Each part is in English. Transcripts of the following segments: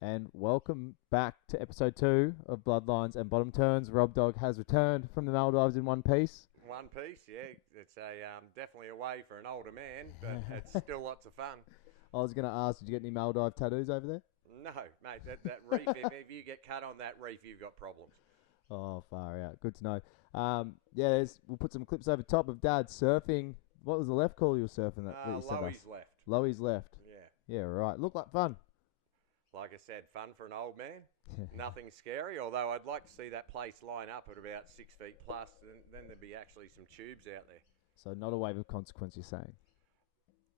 and welcome back to episode 2 of Bloodlines and Bottom Turns. Rob Dog has returned from the Maldives in one piece. One piece, yeah. It's a definitely a way for an older man, but it's still lots of fun. I was going to ask, did you get any Maldive tattoos over there? No, mate, that reef. If you get cut on that reef, you've got problems. Oh, far out. Good to know. We'll put some clips over top of Dad surfing. What was the left call you were surfing that you sent us? Lowy's left. Lowy's left. Yeah, Yeah, right. Looked like fun. like I said, fun for an old man. Nothing scary. Although I'd like to see that place line up at about 6 feet plus. Then there'd be actually some tubes out there. So not a wave of consequence, you're saying?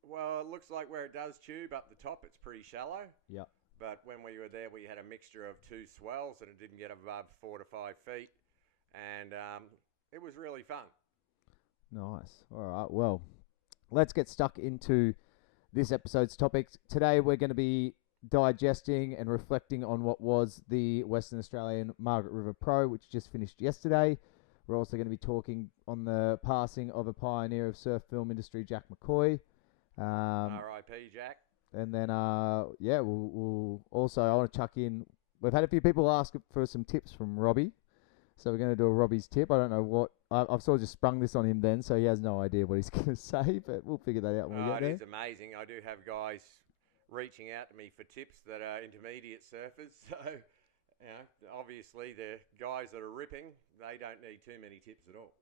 Well, it looks like where it does tube up the top, it's pretty shallow. Yep. But when we were there, we had a mixture of two swells, and it didn't get above 4 to 5 feet, and it was really fun. Nice. All right. Well, let's get stuck into this episode's topic. Today, we're going to be digesting and reflecting on what was the Western Australian Margaret River Pro, which just finished yesterday. We're also going to be talking on the passing of a pioneer of surf film industry, Jack McCoy. R.I.P. Jack. And then, we'll also, I want to chuck in, we've had a few people ask for some tips from Robbie. So we're going to do a Robbie's tip. I don't know what, I've sort of just sprung this on him then, so he has no idea what he's going to say, but we'll figure that out when we get there. It is amazing. I do have guys reaching out to me for tips that are intermediate surfers. So, obviously the guys that are ripping, they don't need too many tips at all.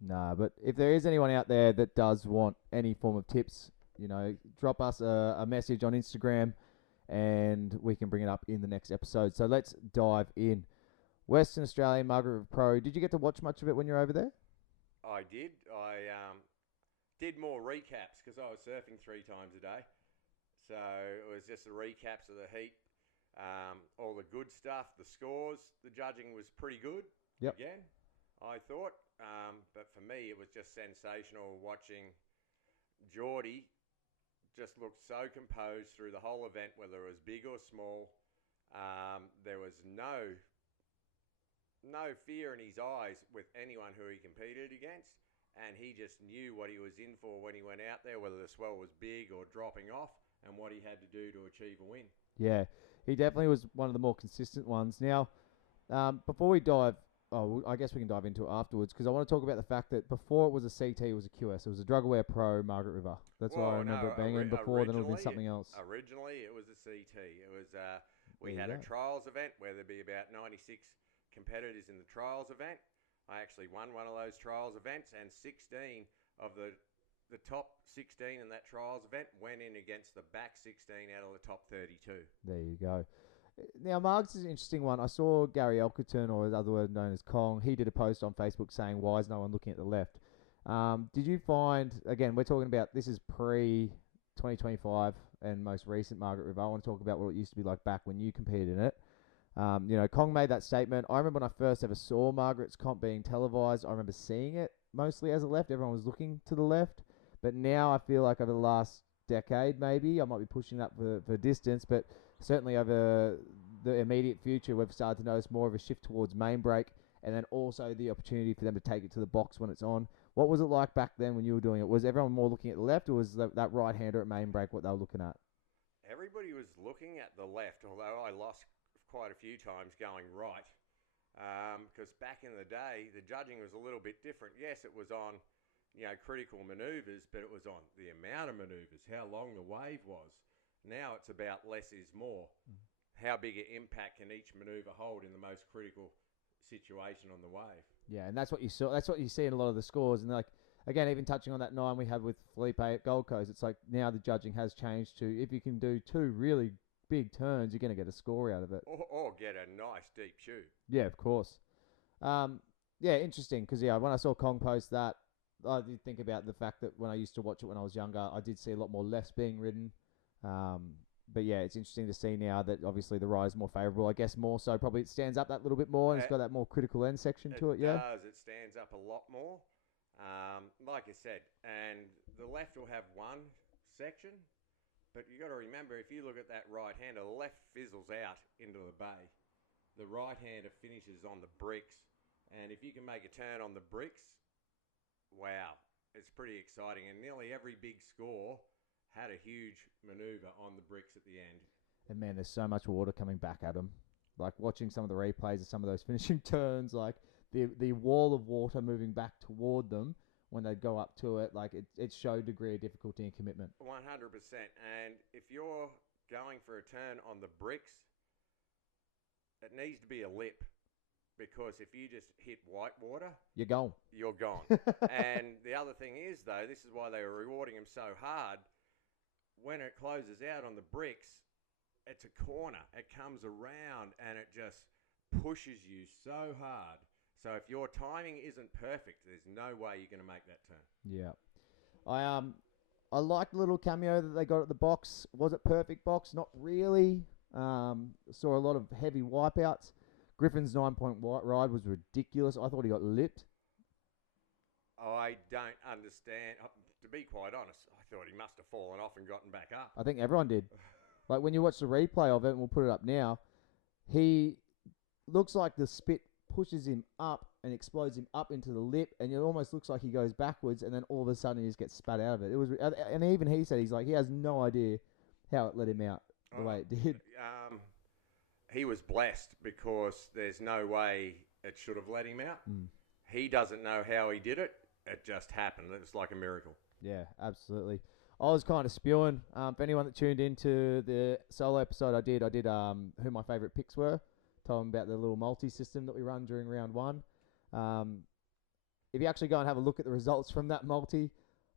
Nah, but if there is anyone out there that does want any form of tips, drop us a message on Instagram and we can bring it up in the next episode. So let's dive in. Western Australian Margaret River Pro. Did you get to watch much of it when you were over there? I did. I did more recaps because I was surfing 3 times a day. So it was just the recaps of the heat, all the good stuff, the scores. The judging was pretty good. Yep. Again, I thought. But for me, it was just sensational watching Geordie just looked so composed through the whole event, whether it was big or small. There was no fear in his eyes with anyone who he competed against, and he just knew what he was in for when he went out there, whether the swell was big or dropping off, and what he had to do to achieve a win. Yeah, he definitely was one of the more consistent ones. Now, before we dive, I guess we can dive into it afterwards, because I want to talk about the fact that before it was a CT, it was a QS. It was a Drug Aware Pro Margaret River. That's what I remember it being in before, then it would have been something else. Originally, it was a CT. It was we had a trials event where there'd be about 96 competitors in the trials event. I actually won one of those trials events, and 16 of the top 16 in that trials event went in against the back 16 out of the top 32. There you go. Now, Margs is an interesting one. I saw Gary Elkerton, or otherwise known as Kong, he did a post on Facebook saying, why is no one looking at the left? Did you find, again, we're talking about, this is pre-2025 and most recent Margaret River. I want to talk about what it used to be like back when you competed in it. Kong made that statement. I remember when I first ever saw Margaret's comp being televised, I remember seeing it mostly as a left. Everyone was looking to the left. But now I feel like over the last decade, maybe, I might be pushing that for distance, but certainly over the immediate future, we've started to notice more of a shift towards main break, and then also the opportunity for them to take it to the box when it's on. What was it like back then when you were doing it? Was everyone more looking at the left, or was that right-hander at main break what they were looking at? Everybody was looking at the left, although I lost quite a few times going right, because back in the day, the judging was a little bit different. Yes, it was on critical manoeuvres, but it was on the amount of manoeuvres, how long the wave was. Now it's about less is more. How big an impact can each manoeuvre hold in the most critical situation on the wave? Yeah, and that's what you saw. That's what you see in a lot of the scores. And again, even touching on that 9 we had with Felipe at Gold Coast, it's like now the judging has changed to if you can do 2 really big turns, you're going to get a score out of it. Or get a nice deep shoe. Yeah, of course. Interesting, because when I saw Kong post that, I did think about the fact that when I used to watch it when I was younger, I did see a lot more lefts being ridden. But yeah, it's interesting to see now that obviously the ride is more favourable. I guess more so probably it stands up that little bit more and it's got that more critical end section to it, yeah? It does. It stands up a lot more. Like I said, and the left will have one section, but you got to remember, if you look at that right-hander, the left fizzles out into the bay. The right-hander finishes on the bricks, and if you can make a turn on the bricks, wow, it's pretty exciting. And nearly every big score had a huge manoeuvre on the bricks at the end. And man, there's so much water coming back at them. Like watching some of the replays of some of those finishing turns, like the wall of water moving back toward them when they go up to it, like it showed degree of difficulty and commitment. 100%. And if you're going for a turn on the bricks, it needs to be a lip, because if you just hit white water, You're gone. you're gone. And the other thing is, though, this is why they were rewarding him so hard. When it closes out on the bricks, it's a corner. It comes around and it just pushes you so hard. So if your timing isn't perfect, there's no way you're going to make that turn. Yeah. I liked the little cameo that they got at the box. Was it perfect box? Not really. Saw a lot of heavy wipeouts. Griffin's 9-point ride was ridiculous. I thought he got lipped. I don't understand. To be quite honest, I thought he must have fallen off and gotten back up. I think everyone did. Like when you watch the replay of it, and we'll put it up now, he looks like the spit pushes him up and explodes him up into the lip, and it almost looks like he goes backwards, and then all of a sudden he just gets spat out of it. It was, and even he said he has no idea how it let him out the way it did. He was blessed, because there's no way it should have let him out. He doesn't know how he did it. It just happened. It's like a miracle. Yeah, absolutely. I was kind of spewing. For anyone that tuned into the solo episode I did who my favourite picks were. Told them about the little multi-system that we run during round one. If you actually go and have a look at the results from that multi,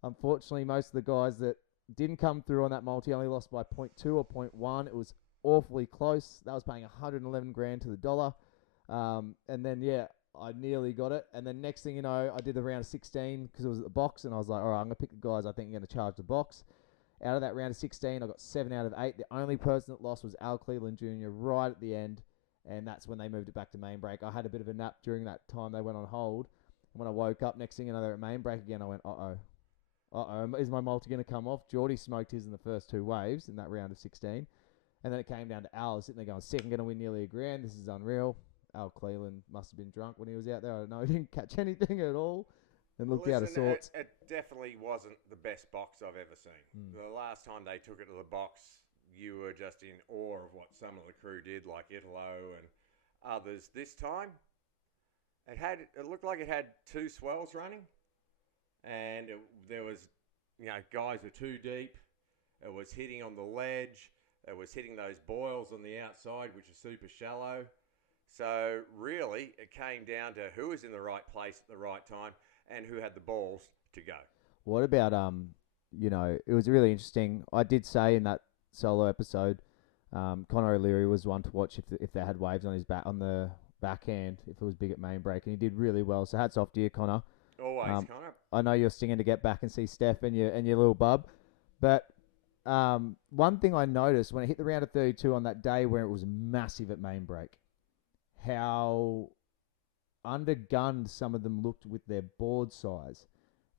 unfortunately, most of the guys that didn't come through on that multi only lost by 0.2 or 0.1. It was awfully close. That was paying 111 grand to the dollar. And then, yeah, I nearly got it. And then next thing you know, I did the round of 16 because it was at the box, and I was like, all right, I'm going to pick the guys I think are going to charge the box. Out of that round of 16, I got 7 out of 8. The only person that lost was Al Cleveland Jr. right at the end, and that's when they moved it back to main break. I had a bit of a nap during that time they went on hold. And when I woke up, next thing you know, they're at main break again. I went, uh-oh, is my multi going to come off? Geordie smoked his in the first 2 waves in that round of 16. And then it came down to Al sitting there going, second going to win nearly $1,000. This is unreal. Al Cleveland must have been drunk when he was out there. I don't know. He didn't catch anything at all and looked out of sorts. It definitely wasn't the best box I've ever seen. The last time they took it to the box, you were just in awe of what some of the crew did, like Italo and others. This time, it looked like it had 2 swells running, and there was, guys were too deep. It was hitting on the ledge. It was hitting those boils on the outside, which are super shallow. So really, it came down to who was in the right place at the right time and who had the balls to go. What about, it was really interesting. I did say in that solo episode, Conor O'Leary was one to watch if they had waves on his back, on the backhand, if it was big at main break, and he did really well. So hats off to you, Conor. Always, Conor. I know you're stinging to get back and see Steph and your little bub, but one thing I noticed when it hit the round of 32 on that day where it was massive at main break, how undergunned some of them looked with their board size.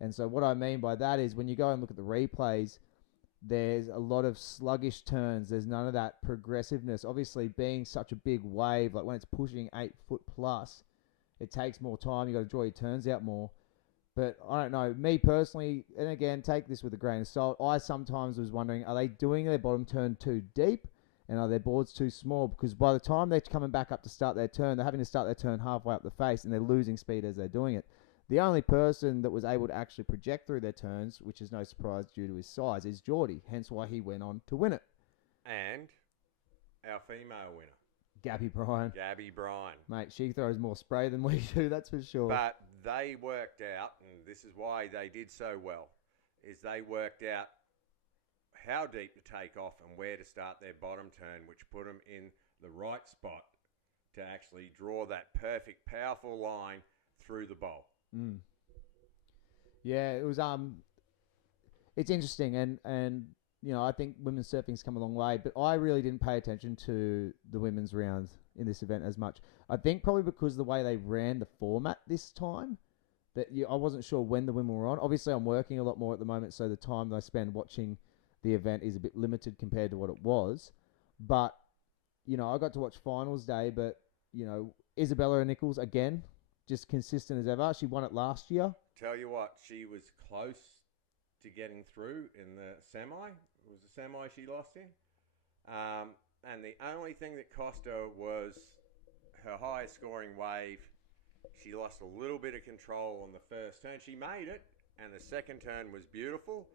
And so what I mean by that is when you go and look at the replays, there's a lot of sluggish turns. There's none of that progressiveness. Obviously, being such a big wave, like when it's pushing 8 foot plus, it takes more time. You got to draw your turns out more. But I don't know. Me personally, and again, take this with a grain of salt, I sometimes was wondering, are they doing their bottom turn too deep? And are their boards too small? Because by the time they're coming back up to start their turn, they're having to start their turn halfway up the face, and they're losing speed as they're doing it. The only person that was able to actually project through their turns, which is no surprise due to his size, is Geordie. Hence why he went on to win it. And our female winner, Gabby Bryan. Mate, she throws more spray than we do, that's for sure. But they worked out, and this is why they did so well, is they worked out how deep to take off and where to start their bottom turn, which put them in the right spot to actually draw that perfect, powerful line through the bowl. Yeah, it was it's interesting, and I think women's surfing's come a long way, but I really didn't pay attention to the women's rounds in this event as much. I think probably because the way they ran the format this time, that I wasn't sure when the women were on. Obviously, I'm working a lot more at the moment, so the time that I spend watching the event is a bit limited compared to what it was. But, I got to watch finals day, but, Isabella Nichols, again, just consistent as ever. She won it last year. Tell you what, she was close to getting through in the semi. It was the semi she lost in. and the only thing that cost her was her highest scoring wave. She lost a little bit of control on the first turn. She made it, and the second turn was beautiful,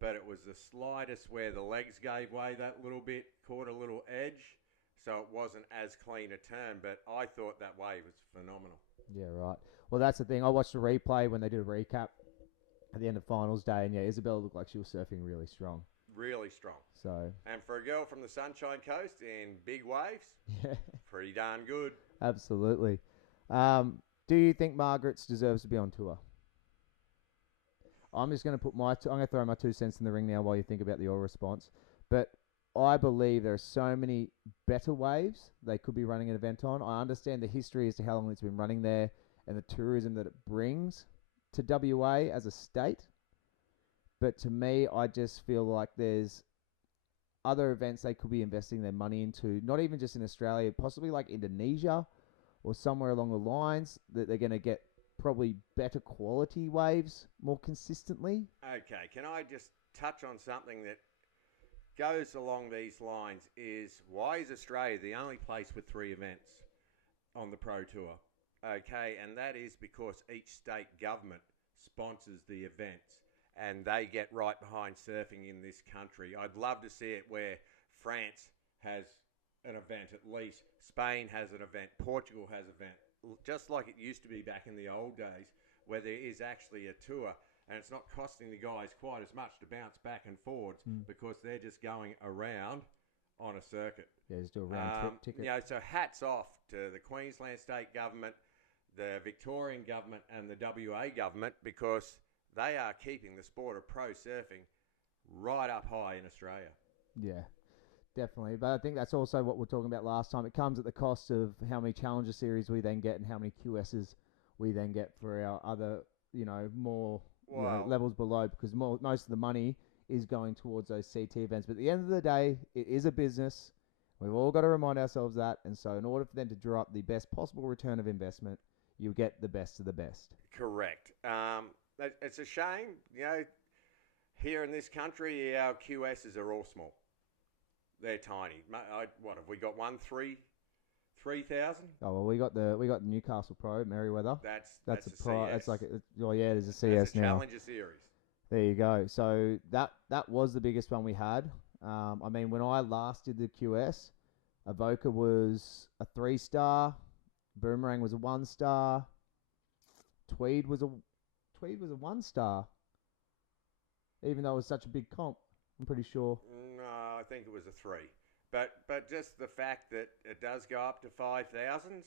but it was the slightest where the legs gave way that little bit, caught a little edge, so it wasn't as clean a turn, but I thought that wave was phenomenal. Yeah, right. Well, that's the thing. I watched the replay when they did a recap at the end of finals day, and yeah, Isabella looked like she was surfing really strong. Really strong. So, and for a girl from the Sunshine Coast in big waves, yeah, pretty darn good. Absolutely. Do you think Margaret's deserves to be on tour? I'm just going to put I'm going to throw my 2 cents in the ring now while you think about your response. But I believe there are so many better waves they could be running an event on. I understand the history as to how long it's been running there and the tourism that it brings to WA as a state. But to me, I just feel like there's other events they could be investing their money into, not even just in Australia, possibly like Indonesia or somewhere along the lines that they're going to get probably better quality waves more consistently. Okay, can I just touch on something that goes along these lines is why is Australia the only place with 3 events on the Pro Tour? Okay, and that is because each state government sponsors the events and they get right behind surfing in this country. I'd love to see it where France has an event at least, Spain has an event, Portugal has an event, just like it used to be back in the old days where there is actually a tour and it's not costing the guys quite as much to bounce back and forwards because they're just going around on a circuit. Yeah, just do a round trip ticket. You know, so hats off to the Queensland state government, the Victorian government and the WA government because they are keeping the sport of pro surfing right up high in Australia. Yeah, definitely. But I think that's also what we were talking about last time. It comes at the cost of how many Challenger Series we then get and how many QSs we then get for our other, more levels below because most of the money is going towards those CT events. But at the end of the day, it is a business. We've all got to remind ourselves that. And so in order for them to draw up the best possible return of investment, you get the best of the best. Correct. It's a shame, here in this country, our QSs are all small. They're tiny. What have we got? 3,000? Oh well, we got the Newcastle Pro Merriweather. That's a pro. CS. That's like there's a CS that's a now. Challenger Series. There you go. So that was the biggest one we had. I mean, when I last did the QS, Avoca was a 3-star, Boomerang was a 1-star, Tweed was a 1-star. Even though it was such a big comp, I'm pretty sure. No, I think it was a 3. But just the fact that it does go up to 5,000s,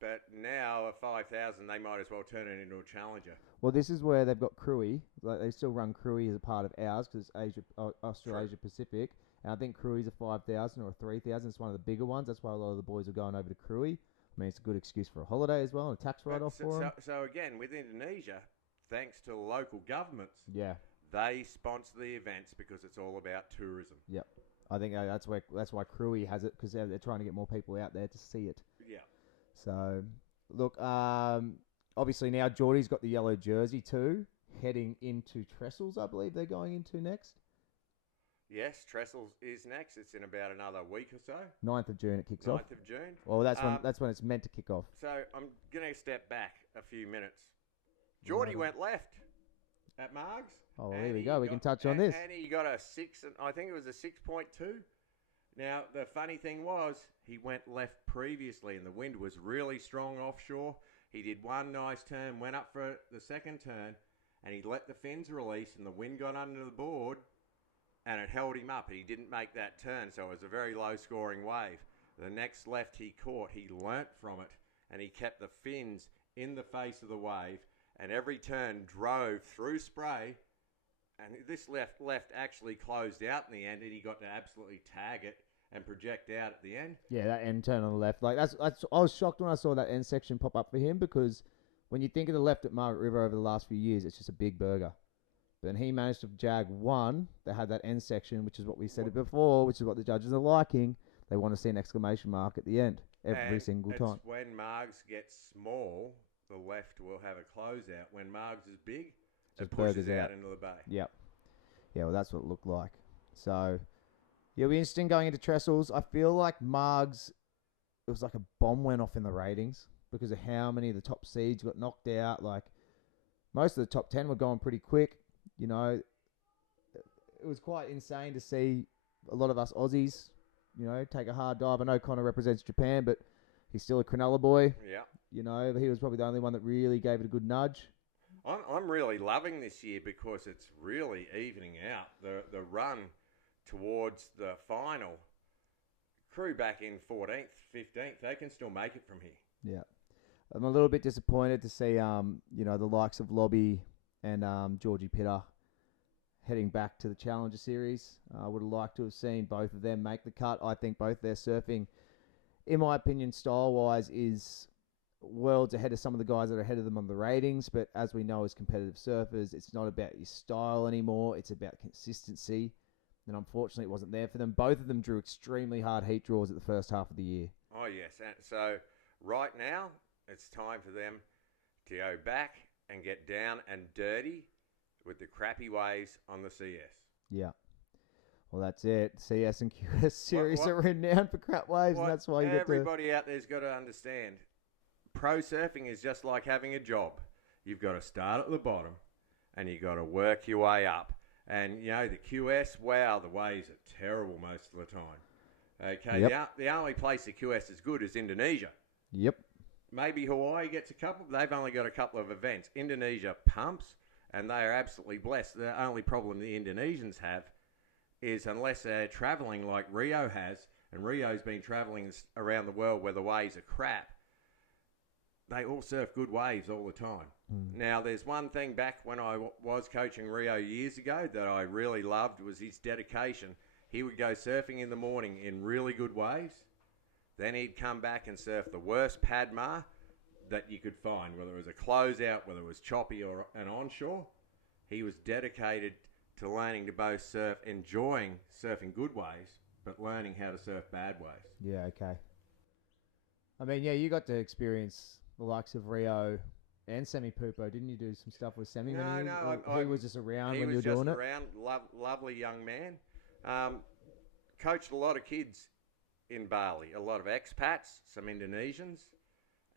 but now at 5,000 they might as well turn it into a Challenger. Well, this is where they've got Cruy. Like they still run Cruy as a part of ours because it's Australasia Pacific. And I think Cruy's a 5,000 or a 3,000. It's one of the bigger ones. That's why a lot of the boys are going over to Cruy. I mean, it's a good excuse for a holiday as well and a tax write-off for them. So again, with Indonesia, thanks to local governments, they sponsor the events because it's all about tourism. Yep. I think that's why Cruy has it because they're trying to get more people out there to see it. Yeah. So, look, obviously now Geordie's got the yellow jersey too, heading into Trestles, I believe they're going into next. Yes, Trestles is next. It's in about another week or so. 9th of June it kicks off. 9th of June. Well, that's when it's meant to kick off. So I'm going to step back a few minutes. Geordie went left at Margs. Oh, well, here we go. We can touch on this. And he got a 6, I think it was a 6.2. Now, the funny thing was, he went left previously, and the wind was really strong offshore. He did one nice turn, went up for the second turn, and he let the fins release, and the wind got under the board, and it held him up. He didn't make that turn, so it was a very low-scoring wave. The next left he caught, he learnt from it, and he kept the fins in the face of the wave, and every turn drove through spray, and this left actually closed out in the end, and he got to absolutely tag it and project out at the end. Yeah, that end turn on the left. Like I was shocked when I saw that end section pop up for him because when you think of the left at Margaret River over the last few years, it's just a big burger. But he managed to jag one that had that end section, which is what we said it before, which is what the judges are liking. They want to see an exclamation mark at the end every single time. When Margs gets small, the left will have a closeout. When Margs is big, it pushes out into the bay. Yep. Yeah, well, that's what it looked like. So, Yeah, it'll be interesting going into Trestles. I feel like Margs, it was like a bomb went off in the ratings because of how many of the top seeds got knocked out. Like, most of the top 10 were going pretty quick. You know, it was quite insane to see a lot of us Aussies, you know, take a hard dive. I know Connor represents Japan, but he's still a Cronulla boy. Yeah. You know, he was probably the only one that really gave it a good nudge. I'm really loving this year because it's really evening out. The run towards the final, crew back in 14th, 15th, they can still make it from here. Yeah. I'm a little bit disappointed to see, you know, the likes of Lobby and Georgie Pitter heading back to the Challenger Series. I would have liked to have seen both of them make the cut. I think both their surfing, in my opinion, style-wise, is worlds ahead of some of the guys that are ahead of them on the ratings. But as we know as competitive surfers, it's not about your style anymore. It's about consistency. And unfortunately, it wasn't there for them. Both of them drew extremely hard heat draws at the first half of the year. Oh, yes. And so right now, it's time for them to go back and get down and dirty with the crappy waves on the CS. Yeah. Well, that's it. CS and QS series are renowned for crap waves, and that's why you everybody out there's got to understand. Pro surfing is just like having a job. You've got to start at the bottom, and you've got to work your way up. And, you know, the QS, wow, the waves are terrible most of the time. Okay, Yep. the only place the QS is good is Indonesia. Yep. Maybe Hawaii gets a couple. They've only got a couple of events. Indonesia pumps, and they are absolutely blessed. The only problem the Indonesians have is unless they're travelling like Rio has, and Rio's been travelling around the world where the waves are crap, they all surf good waves all the time. Now, there's one thing back when I was coaching Rio years ago that I really loved was his dedication. He would go surfing in the morning in really good waves. Then he'd come back and surf the worst Padma that you could find, whether it was a closeout, whether it was choppy or an onshore. He was dedicated to learning to both surf, enjoying surfing good waves, but learning how to surf bad waves. Yeah, okay. I mean, yeah, you got to experience the likes of Rio and Semi Pupo. Didn't you do some stuff with Semi? He was just around when you were doing it? He was just around, lovely young man. Coached a lot of kids in Bali, a lot of expats, some Indonesians.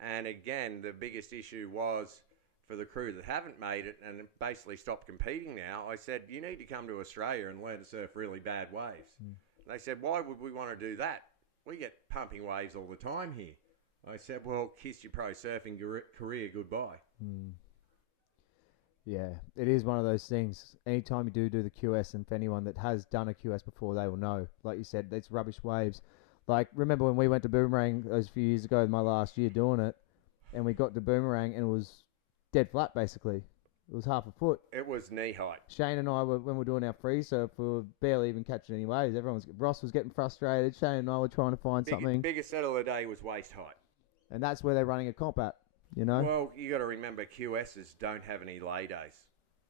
And again, the biggest issue was for the crew that haven't made it and basically stopped competing now. I said, you need to come to Australia and learn to surf really bad waves. They said, why would we want to do that? We get pumping waves all the time here. I said, well, kiss your pro surfing career goodbye. Yeah, it is one of those things. Anytime you do the QS, and for anyone that has done a QS before, they will know. Like you said, it's rubbish waves. Like, remember when we went to Boomerang those few years ago, my last year doing it, and we got to Boomerang and it was dead flat, basically. It was half a foot. It was knee height. Shane and I, when we were doing our free surf, we were barely even catching any waves. Ross was getting frustrated. Shane and I were trying to find something. Biggest settle of the day was waist height. And that's where they're running a comp at, you know? Well, you got to remember QSs don't have any lay days.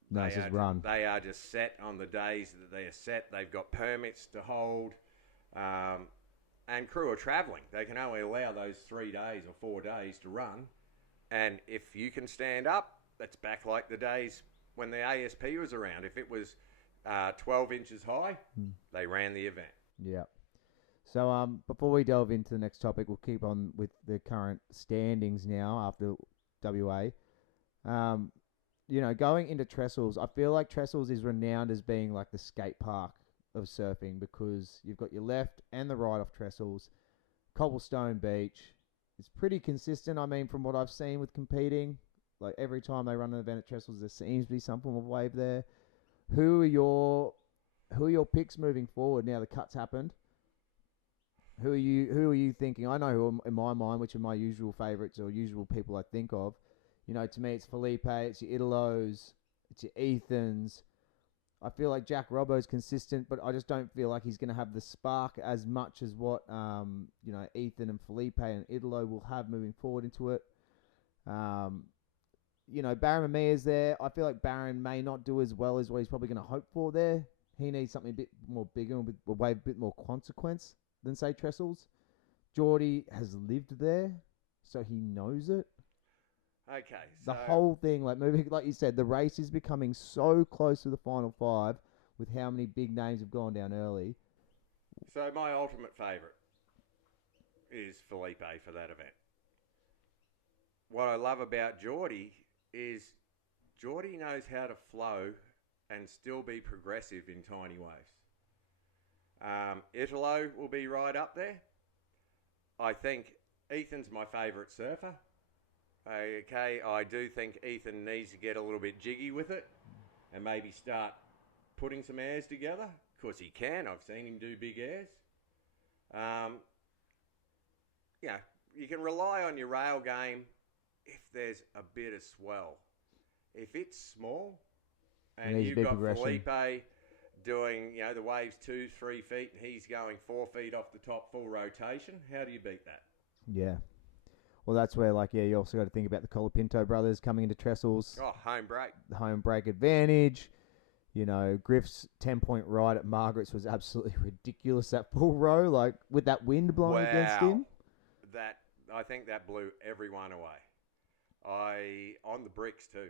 No, it's just run. They are just set on the days that they are set. They've got permits to hold. And crew are travelling. They can only allow those 3 days or 4 days to run. And if you can stand up, that's back like the days when the ASP was around. If it was 12 inches high, they ran the event. Yeah. So before we delve into the next topic, we'll keep on with the current standings now after WA. You know, going into Trestles, I feel like Trestles is renowned as being like the skate park of surfing because you've got your left and the right off Trestles, cobblestone beach. It's pretty consistent. I mean, from what I've seen with competing, like every time they run an event at Trestles, there seems to be some form of wave there. Who are your picks moving forward now the cut's happened? Who are you thinking? I know who in my mind, which are my usual favourites or usual people I think of. You know, to me, it's Felipe, it's your Italos, it's your Ethans. I feel like Jack Robbo's consistent, but I just don't feel like he's going to have the spark as much as what, you know, Ethan and Felipe and Italo will have moving forward into it. You know, Barron Mamiya's there. I feel like Barron may not do as well as what he's probably going to hope for there. He needs something a bit more bigger and a wave a bit more consequence than, say, Trestles. Geordie has lived there, so he knows it. Okay. The whole thing, like moving, like you said, the race is becoming so close to the final five with how many big names have gone down early. So my ultimate favourite is Felipe for that event. What I love about Geordie is Geordie knows how to flow and still be progressive in tiny waves. Italo will be right up there. I think Ethan's my favourite surfer. Okay, I do think Ethan needs to get a little bit jiggy with it and maybe start putting some airs together. Of course he can. I've seen him do big airs. Yeah, you can rely on your rail game if there's a bit of swell. If it's small and you've got Felipe doing, the waves 2-3 feet and he's going 4 feet off the top full rotation, how do you beat that? Yeah. Well, that's where, you also got to think about the Colapinto brothers coming into trestles. Oh, home break. The home break advantage. Griff's 10-point ride at Margaret's was absolutely ridiculous, that full row, with that wind blowing against him. I think that blew everyone away. On the bricks too.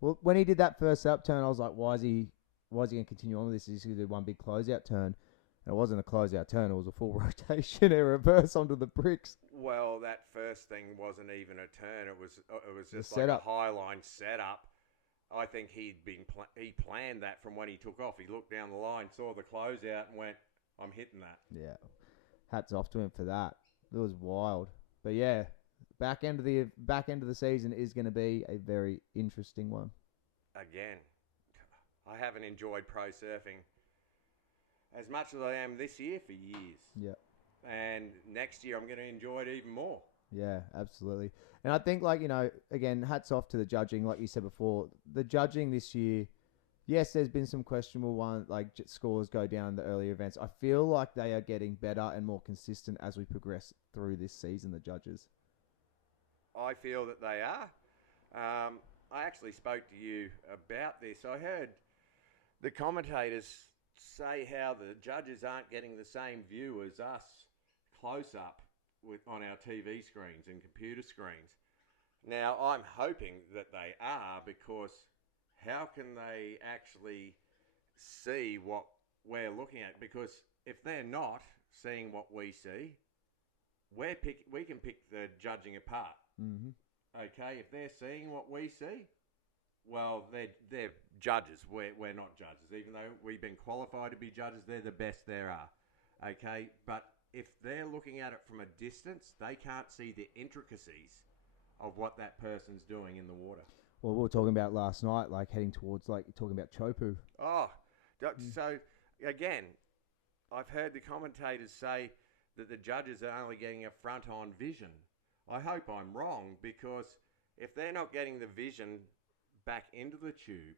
Well, when he did that first up turn, I was like, why is he going to continue on with this? Is he going to do one big closeout turn? And it wasn't a closeout turn. It was a full rotation and reverse onto the bricks. Well, that first thing wasn't even a turn. It was just like a high line setup. I think he planned that from when he took off. He looked down the line, saw the closeout, and went, "I'm hitting that." Yeah, hats off to him for that. It was wild. But yeah, back end of the season is going to be a very interesting one. Again, I haven't enjoyed pro surfing as much as I am this year for years. Yeah. And next year I'm going to enjoy it even more. Yeah, absolutely. And I think, again, hats off to the judging. Like you said before, the judging this year, yes, there's been some questionable ones, scores go down in the earlier events. I feel like they are getting better and more consistent as we progress through this season, the judges. I feel that they are. I actually spoke to you about this. I heard the commentators say how the judges aren't getting the same view as us close up on our TV screens and computer screens. Now, I'm hoping that they are, because how can they actually see what we're looking at? Because if they're not seeing what we see, we can pick the judging apart. Mm-hmm. Okay, if they're seeing what we see, well, they're judges. We're not judges. Even though we've been qualified to be judges, they're the best there are. Okay, but if they're looking at it from a distance, they can't see the intricacies of what that person's doing in the water. Well, we were talking about last night, heading towards, you're talking about Chopu. Oh, so again, I've heard the commentators say that the judges are only getting a front-on vision. I hope I'm wrong, because if they're not getting the vision back into the tube,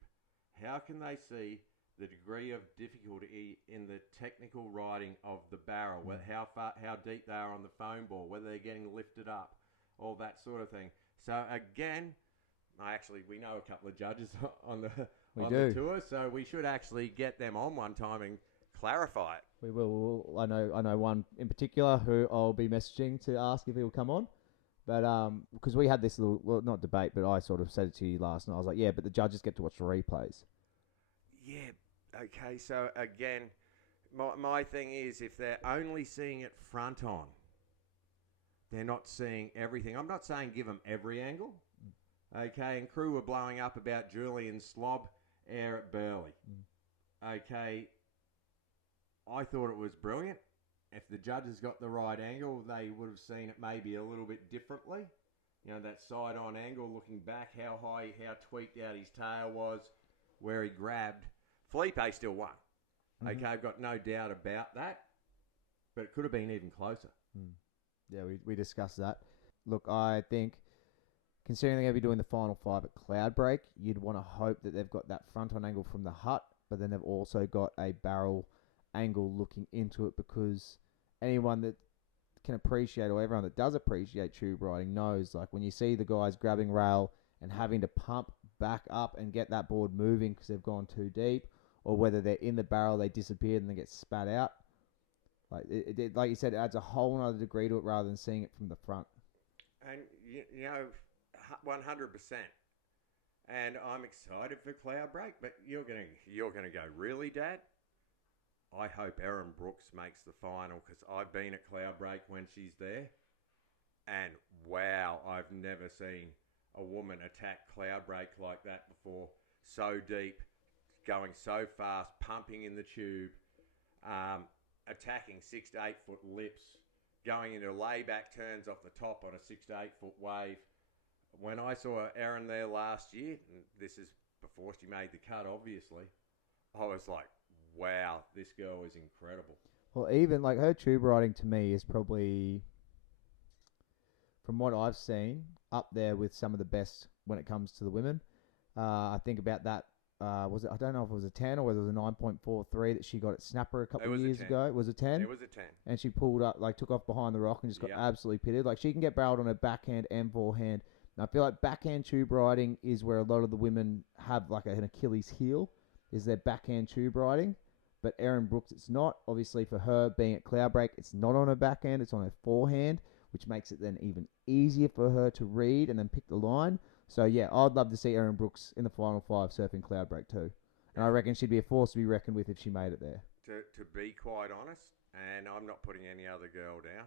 how can they see the degree of difficulty in the technical riding of the barrel, how deep they are on the foam ball, whether they're getting lifted up, all that sort of thing. So again, we know a couple of judges on the tour, so we should actually get them on one time and clarify it. We will. I know one in particular who I'll be messaging to ask if he'll come on. But because we had this little, well, not debate, but I sort of said it to you last night. I was like, yeah, but the judges get to watch the replays. Yeah, okay. So again, my thing is, if they're only seeing it front on, they're not seeing everything. I'm not saying give them every angle. Okay, and crew were blowing up about Julian Slob air at Burleigh. Okay, I thought it was brilliant. If the judges got the right angle, they would have seen it maybe a little bit differently. That side-on angle, looking back, how high, how tweaked out his tail was, where he grabbed. Felipe still won. Mm-hmm. Okay, I've got no doubt about that. But it could have been even closer. Yeah, we discussed that. Look, I think, considering they're going to be doing the final 5 at Cloudbreak, you'd want to hope that they've got that front-on angle from the hut, but then they've also got a barrel angle looking into it, because anyone that can appreciate, or everyone that does appreciate tube riding, knows when you see the guys grabbing rail and having to pump back up and get that board moving because they've gone too deep, or whether they're in the barrel, they disappear and they get spat out. Like you said, it adds a whole other degree to it rather than seeing it from the front. And 100%. And I'm excited for Cloudbreak, but you're gonna go, really, Dad? I hope Erin Brooks makes the final because I've been at Cloudbreak when she's there. And wow, I've never seen a woman attack Cloudbreak like that before. So deep, going so fast, pumping in the tube, attacking 6 to 8 foot lips, going into layback turns off the top on a 6 to 8 foot wave. When I saw Erin there last year, and this is before she made the cut, obviously, I was like, wow, this girl is incredible. Well, even like her tube riding to me is probably, from what I've seen, up there with some of the best when it comes to the women. I think about that. Was it? I don't know if it was a 10 or whether it was a 9.43 that she got at Snapper a couple of years ago. It was a 10. It was a 10. And she pulled up, like took off behind the rock and just got absolutely pitted. Like she can get barreled on her backhand and forehand. And I feel like backhand tube riding is where a lot of the women have like an Achilles heel, is their backhand tube riding. But Erin Brooks, it's not. Obviously for her being at Cloudbreak, it's not on her backhand, it's on her forehand, which makes it then even easier for her to read and then pick the line. So, yeah, I'd love to see Erin Brooks in the final 5 surfing Cloudbreak too. And I reckon she'd be a force to be reckoned with if she made it there. To be quite honest, and I'm not putting any other girl down,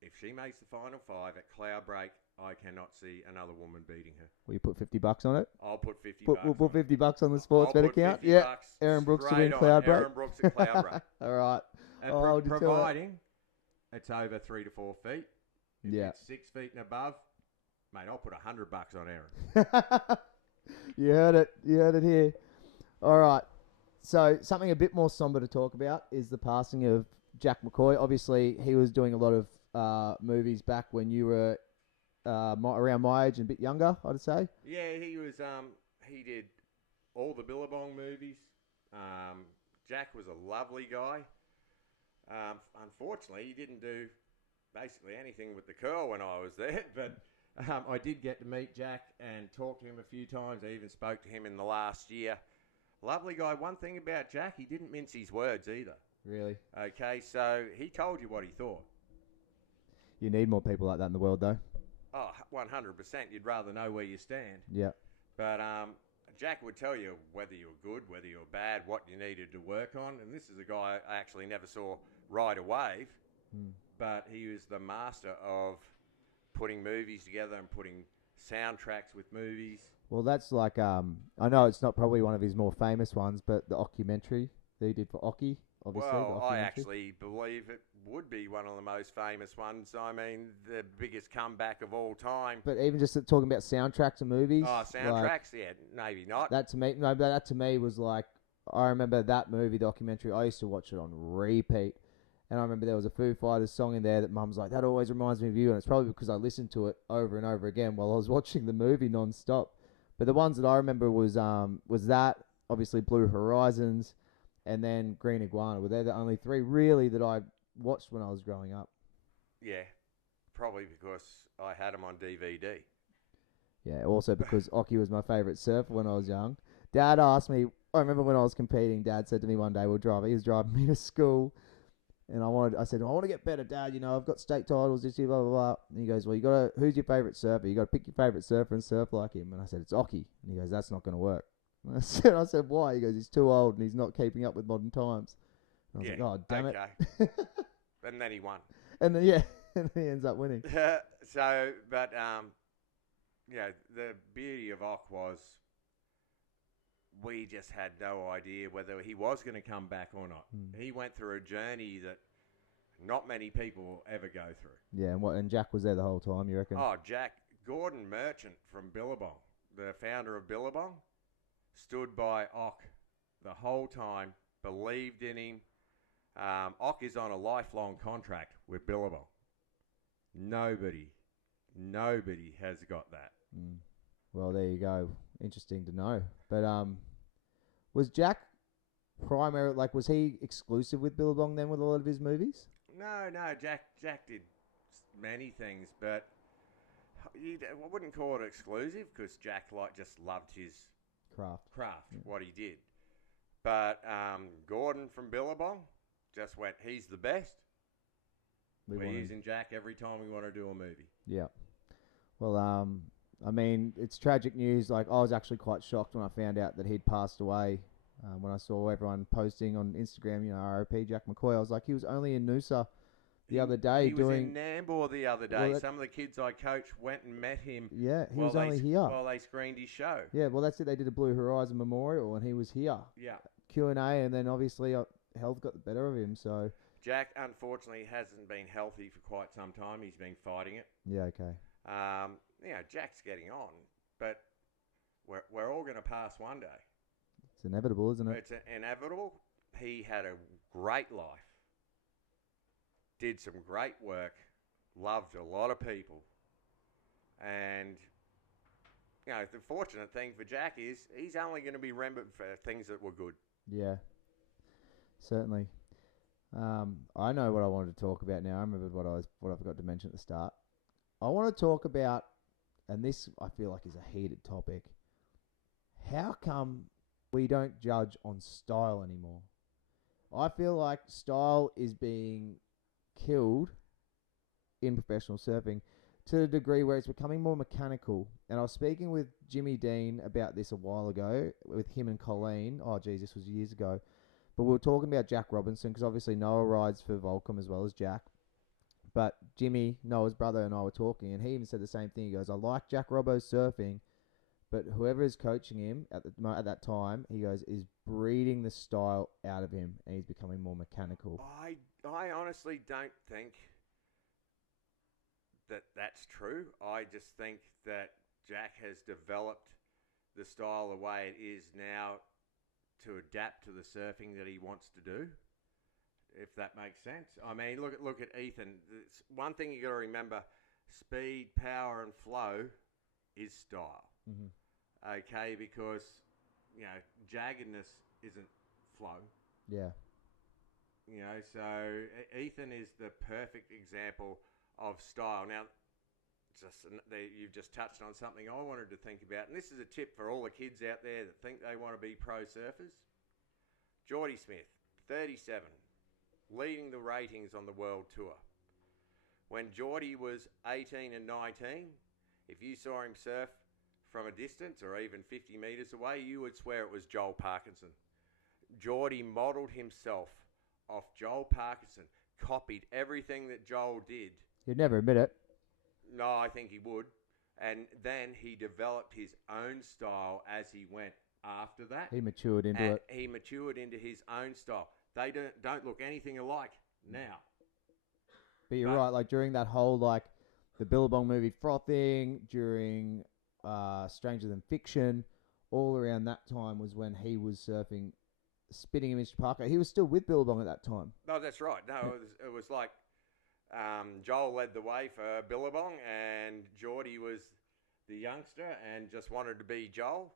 if she makes the final 5 at Cloudbreak, I cannot see another woman beating her. Will you put $50 on it? I'll put $50 bucks. We'll put $50 on the sports bet account. Yeah, Erin Brooks to win Cloudbreak. Erin Brooks at Cloudbreak. All right. And providing it's over 3 to 4 feet. If it's 6 feet and above, mate, I'll put $100 on Erin. You heard it. You heard it here. All right. So something a bit more somber to talk about is the passing of Jack McCoy. Obviously, he was doing a lot of movies back when you were around my age and a bit younger, I'd say. Yeah, he was. He did all the Billabong movies. Jack was a lovely guy. Unfortunately, he didn't do basically anything with the curl when I was there, but I did get to meet Jack and talk to him a few times. I even spoke to him in the last year. Lovely guy. One thing about Jack, he didn't mince his words either. Really? Okay, so he told you what he thought. You need more people like that in the world, though. Oh, 100%. You'd rather know where you stand. Yeah. But Jack would tell you whether you were good, whether you were bad, what you needed to work on. And this is a guy I actually never saw ride a wave, but he was the master of putting movies together and putting soundtracks with movies. Well, that's like, I know it's not probably one of his more famous ones, but the documentary that he did for Oki, obviously. Well, I actually believe it would be one of the most famous ones. I mean, the biggest comeback of all time. But even just talking about soundtracks and movies. Oh, soundtracks? Yeah, maybe not. That to me was like, I remember that movie documentary. I used to watch it on repeat. And I remember there was a Foo Fighters song in there that Mum's like, that always reminds me of you. And it's probably because I listened to it over and over again while I was watching the movie non-stop. But the ones that I remember was that, obviously Blue Horizons, and then Green Iguana. Were they the only 3 really that I watched when I was growing up? Yeah, probably because I had them on DVD. Yeah, also because Oki was my favourite surfer when I was young. Dad asked me, I remember when I was competing, Dad said to me one day, he was driving me to school. And I said, I want to get better, Dad. You know, I've got state titles, this year, blah, blah, blah. And he goes, well, who's your favourite surfer? You got to pick your favourite surfer and surf like him. And I said, it's Oki. And he goes, that's not going to work. And I said, why? He goes, he's too old and he's not keeping up with modern times. And I was like, oh, damn it. And then he won. And then, and he ends up winning. The beauty of Ock was we just had no idea whether he was going to come back or not. He went through a journey that not many people ever go through. Yeah, and Jack was there the whole time, you reckon? Oh, Gordon Merchant from Billabong, the founder of Billabong, stood by Ock the whole time, believed in him. Ock is on a lifelong contract with Billabong. Nobody has got that. Well, there you go. Interesting to know. But was Jack primary? Like, was he exclusive with Billabong then with a lot of his movies? No. Jack did many things, but I wouldn't call it exclusive because Jack just loved his craft, what he did. But Gordon from Billabong just went, he's the best. We're using Jack every time we want to do a movie. Yeah. Well, I mean, it's tragic news. Like, I was actually quite shocked when I found out that he'd passed away When I saw everyone posting on Instagram, ROP Jack McCoy, I was like, he was only in Noosa the other day He was in Nambour the other day. Some of the kids I coached went and met him. Yeah, he was only here while they screened his show. Yeah, well, that's it. They did a Blue Horizon Memorial, and he was here. Yeah. Q&A, and then obviously health got the better of him. So Jack, unfortunately, hasn't been healthy for quite some time. He's been fighting it. Yeah, okay. Jack's getting on, but we're all going to pass one day. It's inevitable, isn't it? It's inevitable. He had a great life, did some great work, loved a lot of people, and the fortunate thing for Jack is he's only going to be remembered for things that were good. Yeah, certainly. I know what I wanted to talk about now. I remembered what I forgot to mention at the start. I want to talk about, and this I feel like is a heated topic. How come we don't judge on style anymore? I feel like style is being killed in professional surfing to the degree where it's becoming more mechanical. And I was speaking with Jimmy Dean about this a while ago with him and Colleen. Oh, geez, this was years ago. But we were talking about Jack Robinson because obviously Noah rides for Volcom as well as Jack. But Jimmy, Noah's brother, and I were talking, and he even said the same thing. He goes, I like Jack Robbo's surfing, but whoever is coaching him at that time, he goes, is breeding the style out of him, and he's becoming more mechanical. I honestly don't think that that's true. I just think that Jack has developed the style the way it is now to adapt to the surfing that he wants to do, if that makes sense. I mean, look at Ethan. One thing you got to remember, speed, power, and flow is style. Mm-hmm. Okay, because, jaggedness isn't flow. Yeah. So Ethan is the perfect example of style. Now, you've just touched on something I wanted to think about, and this is a tip for all the kids out there that think they want to be pro surfers. Geordie Smith, 37, leading the ratings on the World Tour. When Geordie was 18 and 19, if you saw him surf from a distance or even 50 metres away, you would swear it was Joel Parkinson. Geordie modelled himself off Joel Parkinson, copied everything that Joel did. He'd never admit it. No, I think he would. And then he developed his own style as he went after that. He matured into it. He matured into his own style. They don't look anything alike now. But you're right, like during that whole, the Billabong movie Frothing, during Stranger Than Fiction, all around that time was when he was surfing, spitting image Parker. He was still with Billabong at that time. No, that's right. No, it was like Joel led the way for Billabong, and Geordie was the youngster and just wanted to be Joel.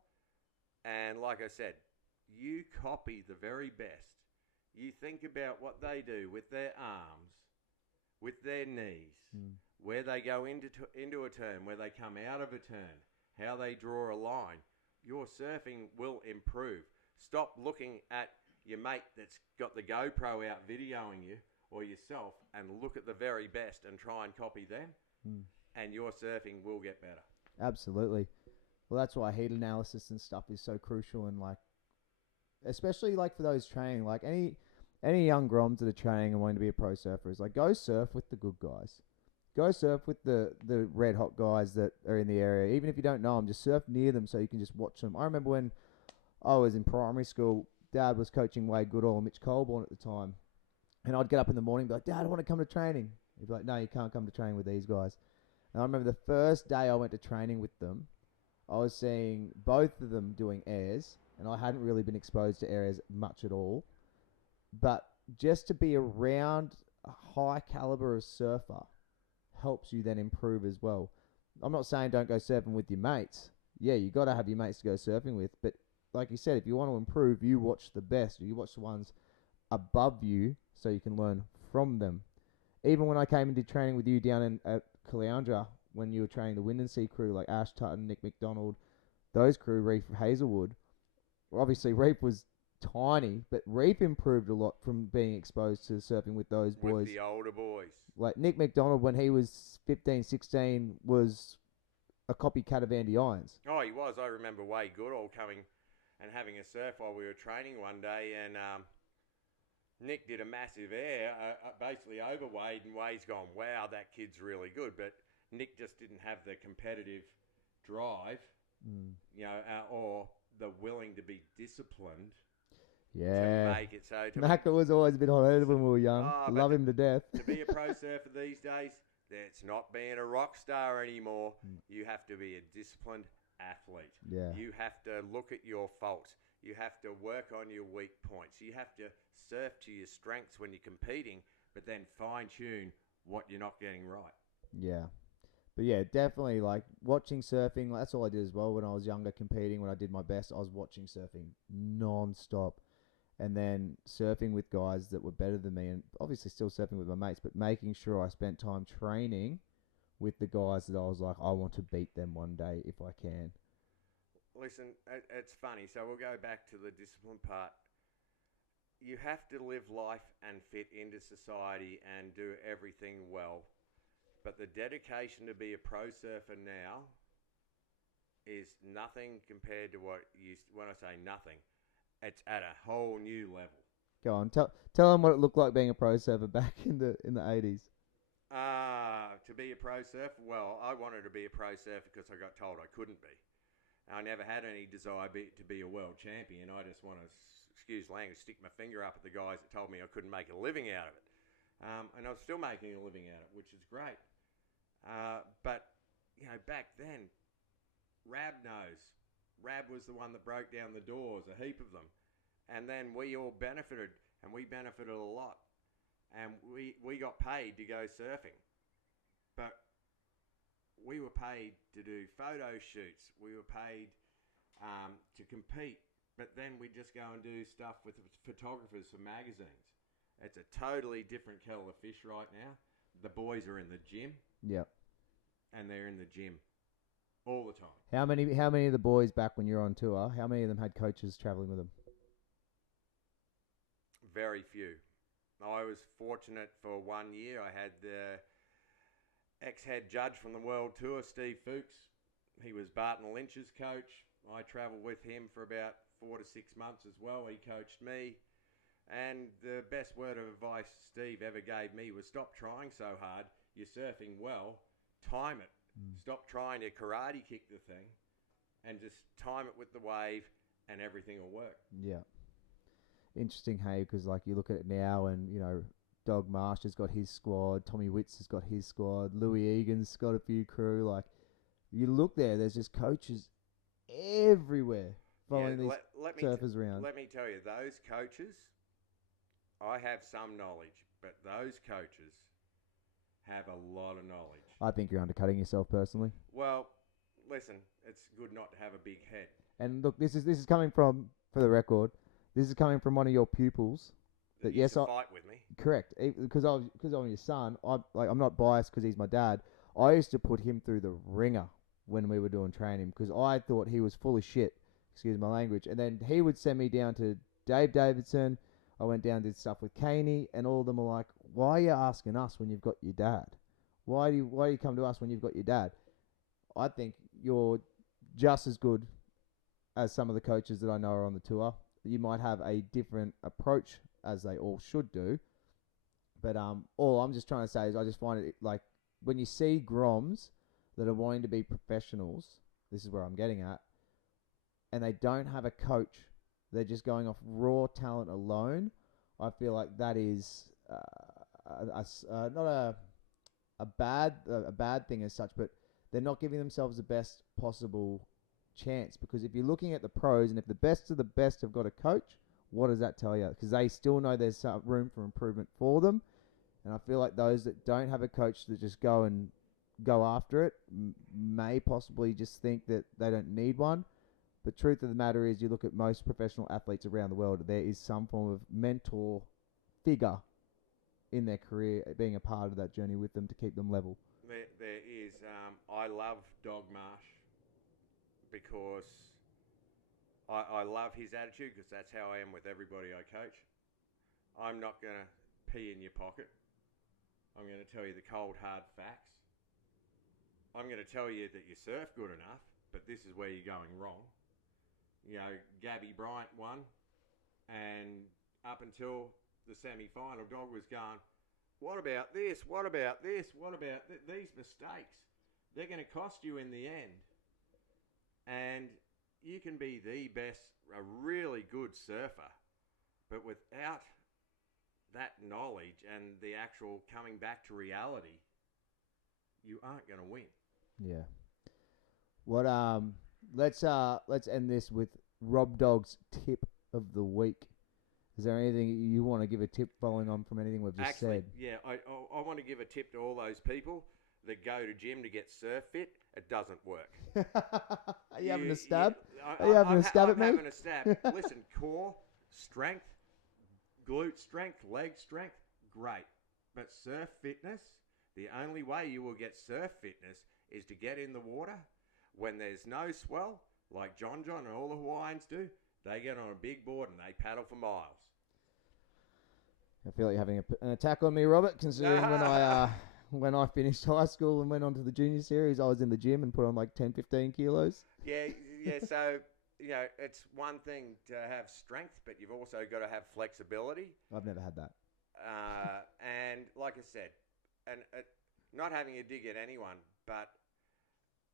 And like I said, you copy the very best. You think about what they do with their arms, with their knees, where they go into a turn, where they come out of a turn, how they draw a line. Your surfing will improve. Stop looking at your mate that's got the GoPro out videoing you or yourself and look at the very best and try and copy them, and your surfing will get better. Absolutely. Well, that's why heat analysis and stuff is so crucial, and especially for those training, any young groms that are training and wanting to be a pro surfer is go surf with the good guys. Go surf with the red hot guys that are in the area. Even if you don't know them, just surf near them so you can just watch them. I remember when I was in primary school, Dad was coaching Wade Goodall and Mitch Colborne at the time. And I'd get up in the morning and be like, Dad, I want to come to training. He'd be like, no, you can't come to training with these guys. And I remember the first day I went to training with them, I was seeing both of them doing airs, and I hadn't really been exposed to airs much at all. But just to be around a high caliber of surfer helps you then improve as well. I'm not saying don't go surfing with your mates. Yeah, you got to have your mates to go surfing with. But like you said, if you want to improve, you watch the best. You watch the ones above you so you can learn from them. Even when I came and did training with you down at Caloundra, when you were training the Wind and Sea crew like Ash Tutton, Nick McDonald, those crew, Reef Hazelwood, obviously Reef was tiny, but Reef improved a lot from being exposed to surfing with those boys. With the older boys. Like Nick McDonald, when he was 15, 16, was a copycat of Andy Irons. Oh, he was. I remember Wade Goodall coming and having a surf while we were training one day, and Nick did a massive air, basically overweighed, and Wade's gone, wow, that kid's really good. But Nick just didn't have the competitive drive, or the willing to be disciplined to make it. So Macca was always a bit hot-headed when we were young. Love him to death. To be a pro surfer these days, it's not being a rock star anymore. You have to be a disciplined athlete. Yeah. You have to look at your faults. You have to work on your weak points. You have to surf to your strengths when you're competing, but then fine-tune what you're not getting right. Yeah. But yeah, definitely like watching surfing. That's all I did as well when I was younger competing. When I did my best, I was watching surfing non-stop. And then surfing with guys that were better than me, and obviously still surfing with my mates, but making sure I spent time training with the guys that I was like, I want to beat them one day if I can. Listen, it's funny. So we'll go back to the discipline part. You have to live life and fit into society and do everything well. But the dedication to be a pro surfer now is nothing compared to what when I say nothing, it's at a whole new level. Go on, tell them what it looked like being a pro surfer back in the 80s. To be a pro surfer, well, I wanted to be a pro surfer because I got told I couldn't be. I never had any desire to be a world champion. I just want to, excuse language, stick my finger up at the guys that told me I couldn't make a living out of it. And I was still making a living out of it, which is great. But, back then, Rab knows. Rab was the one that broke down the doors, a heap of them. And then we all benefited, and we benefited a lot. And we got paid to go surfing. But we were paid to do photo shoots. We were paid to compete. But then we just go and do stuff with photographers for magazines. It's a totally different kettle of fish right now. The boys are in the gym. Yep. And they're in the gym all the time. How many of the boys back when you were on tour, how many of them had coaches traveling with them? Very few. I was fortunate for 1 year. I had the ex-head judge from the World Tour, Steve Fuchs. He was Barton Lynch's coach. I travelled with him for about 4 to 6 months as well. He coached me. And the best word of advice Steve ever gave me was stop trying so hard. You're surfing well. Time it. Stop trying to karate kick the thing and just time it with the wave and everything will work. Yeah. Interesting, hey, because like you look at it now and, Dog Marsh has got his squad, Tommy Witts has got his squad, Louis Egan's got a few crew. Like, you look there's just coaches everywhere following these surfers around. Let me tell you, those coaches, I have some knowledge, but those coaches have a lot of knowledge. I think you're undercutting yourself personally. Well, listen, it's good not to have a big head. And look, this is coming from, for the record, this is coming from one of your pupils. That used to fight with me. Correct, because I'm your son. I'm not biased because he's my dad. I used to put him through the ringer when we were doing training because I thought he was full of shit. Excuse my language. And then he would send me down to Dave Davidson. I went down and did stuff with Caney, and all of them are like, "Why are you asking us when you've got your dad? Why do you come to us when you've got your dad?" I think you're just as good as some of the coaches that I know are on the tour. You might have a different approach, as they all should do. But all I'm just trying to say is I just find it like when you see Groms that are wanting to be professionals, this is where I'm getting at, and they don't have a coach, they're just going off raw talent alone. I feel like that is not a bad thing as such, but they're not giving themselves the best possible chance. Because if you're looking at the pros, and if the best of the best have got a coach, what does that tell you? Because they still know there's some room for improvement for them. And I feel like those that don't have a coach that just go after it may possibly just think that they don't need one. The truth of the matter is, you look at most professional athletes around the world, there is some form of mentor figure in their career being a part of that journey with them to keep them level. There is. I love Dog Marsh because I love his attitude, because that's how I am with everybody I coach. I'm not going to pee in your pocket. I'm going to tell you the cold, hard facts. I'm going to tell you that you surf good enough, but this is where you're going wrong. Gabby Bryant won, and up until the semi-final, Dog was going, what about this? What about this? What about these mistakes? They're going to cost you in the end. And you can be the best, a really good surfer, but without that knowledge and the actual coming back to reality, you aren't going to win. Yeah. What let's end this with Rob Dog's tip of the week. Is there anything you want to give a tip following on from anything we've just said? Yeah, I want to give a tip to all those people that go to gym to get surf fit. It doesn't work. Are you having a stab? Are you having a stab at me? I'm having a stab. Listen, core strength, glute strength, leg strength, great. But surf fitness, the only way you will get surf fitness is to get in the water when there's no swell, like John and all the Hawaiians do. They get on a big board and they paddle for miles. I feel like you're having an attack on me, Robert, considering when I finished high school and went on to the junior series, I was in the gym and put on like 10, 15 kilos. Yeah, so, it's one thing to have strength, but you've also got to have flexibility. I've never had that. And like I said, and not having a dig at anyone, but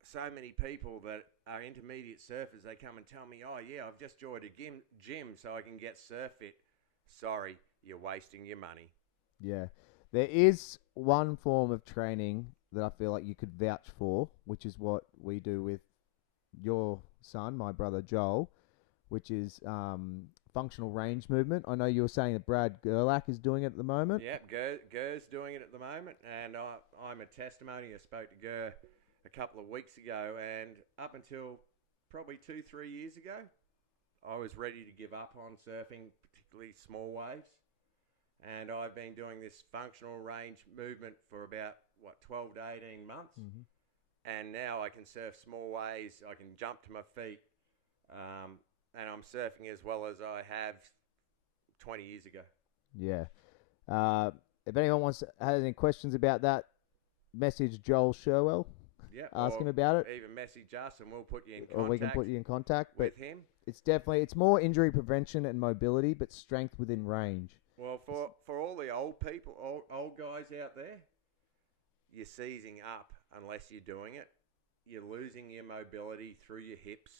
so many people that are intermediate surfers, they come and tell me, oh, yeah, I've just joined a gym so I can get surf fit. Sorry, you're wasting your money. Yeah. There is one form of training that I feel like you could vouch for, which is what we do with your son, my brother Joel, which is functional range movement. I know you were saying that Brad Gerlach is doing it at the moment. Yeah, Ger's doing it at the moment, and I'm a testimony. I spoke to Ger a couple of weeks ago, and up until probably 2-3 years ago, I was ready to give up on surfing, particularly small waves. And I've been doing this functional range movement for about, 12 to 18 months. Mm-hmm. And now I can surf small waves. I can jump to my feet. And I'm surfing as well as I have 20 years ago. Yeah. If anyone has any questions about that, message Joel Sherwell. Yeah. Ask him about it. Even message us and we'll put you in contact. Or we can put you in contact with him. It's more injury prevention and mobility, but strength within range. Well, for all the old people, old guys out there, you're seizing up unless you're doing it. You're losing your mobility through your hips.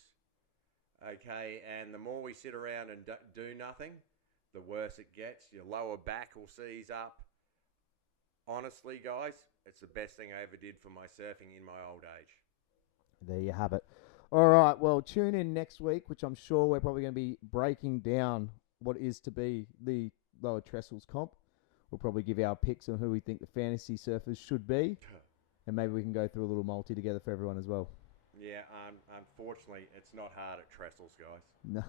Okay, and the more we sit around and do nothing, the worse it gets. Your lower back will seize up. Honestly, guys, it's the best thing I ever did for my surfing in my old age. There you have it. All right, well, tune in next week, which I'm sure we're probably going to be breaking down what is to be the Lower Trestles comp. We'll probably give our picks on who we think the fantasy surfers should be, and maybe we can go through a little multi together for everyone as well. Yeah, unfortunately, it's not hard at Trestles, guys. No.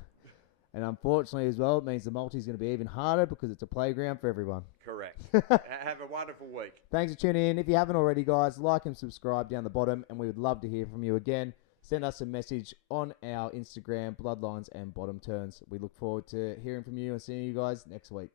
And unfortunately as well, it means the multi's going to be even harder because it's a playground for everyone. Correct. Have a wonderful week. Thanks for tuning in. If you haven't already, guys, like and subscribe down the bottom, and we would love to hear from you again. Send us a message on our Instagram, Bloodlines and Bottom Turns. We look forward to hearing from you and seeing you guys next week.